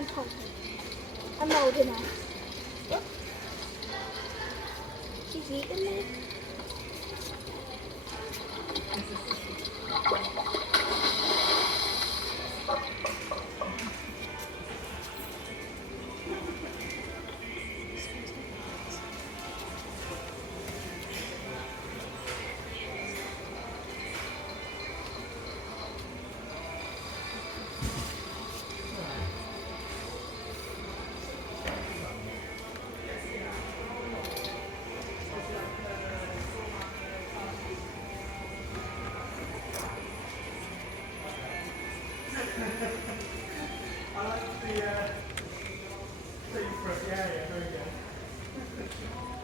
Con thỏ ăn màu thế nào? Ủa? Cái gì cái này? I like the secret, yeah, very good.